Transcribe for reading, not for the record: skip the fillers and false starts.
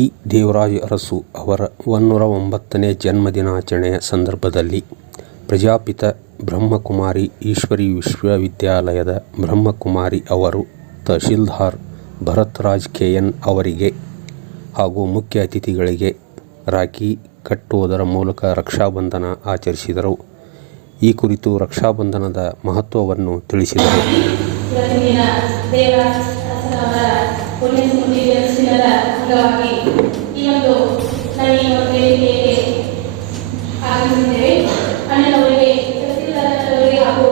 D. Devaraja Arasu ಅವರ 109ನೇ ಜನ್ಮದಿನಾಚರಣೆಯ ಸಂದರ್ಭದಲ್ಲಿ ಪ್ರಜಾಪಿತ ಬ್ರಹ್ಮಕುಮಾರಿ ಈಶ್ವರಿ ವಿಶ್ವವಿದ್ಯಾಲಯದ ಬ್ರಹ್ಮಕುಮಾರಿ ಅವರು ತಹಶೀಲ್ದಾರ್ ಭರತ್ ರಾಜ್ ಕೆ.ಎನ್. ಅವರಿಗೆ ಹಾಗೂ ಮುಖ್ಯ ಅತಿಥಿಗಳಿಗೆ ರಾಖಿ ಕಟ್ಟುವುದರ ಮೂಲಕ ರಕ್ಷಾಬಂಧನ ಆಚರಿಸಿದರು. ಈ ಕುರಿತು ರಕ್ಷಾಬಂಧನದ ಮಹತ್ವವನ್ನು ತಿಳಿಸಿದರು. ಆಗಮಿಸಿದ್ದೇವೆ. ಅಣ್ಣನವರಿಗೆ, ತಹಸೀಲ್ದಾರ್ ಅವರಿಗೆ ಹಾಗೂ